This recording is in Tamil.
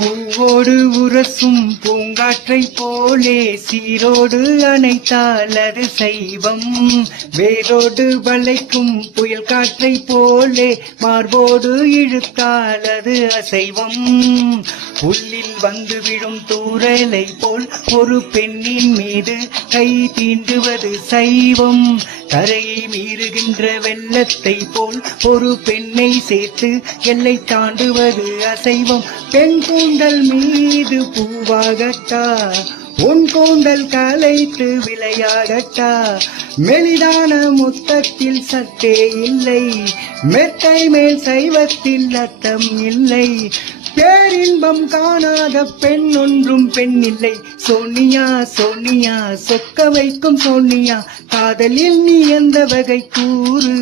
பூவோடு உரசும் பூங்காற்றை போலே சீரோடு அணைத்தால் அது சைவம். வேரோடு வளைக்கும் புயல் காற்றை போலே மார்போடு இழுத்தால் அது அசைவம். புல்லில் வந்து விழும் தூறலை போல் ஒரு பெண்ணின் மீது கை தீண்டுவது சைவம். கரையை மீறுகின்ற வெள்ளத்தை போல் ஒரு பெண்ணை சேர்த்து எல்லை தாண்டுவது அசைவம். பெண் கூந்தல் மீது பூவாகட்டா, உன் கூந்தல் கலைத்து விளையாடட்டா. மெலிதான முத்தத்தில் சத்தே இல்லை, மெத்தை மேல் சைவத்தில் அர்த்தம் இல்லை. பேரின்பம் காணாத பெண் ஒன்றும் பெண் இல்லை. சோனியா சோனியா சொக்க வைக்கும் சோனியா, காதலில் நீ எந்த வகை கூறு?